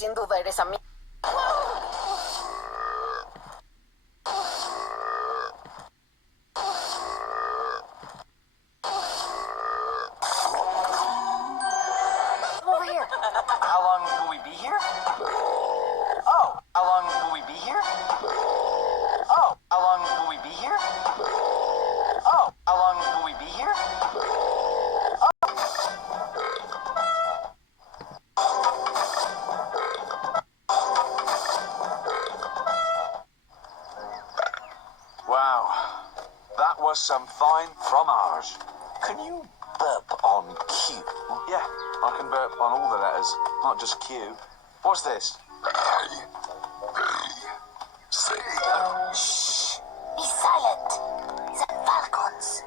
sin duda eres amigo. Over here. How long will we be here? Oh, how long will we be here? Oh, how long will we be here? Oh, how long will we be here? Wow, that was some fine fromage. Can you burp on Q? Yeah, I can burp on all the letters, not just Q. What's this? Shh. Be silent. The falcons.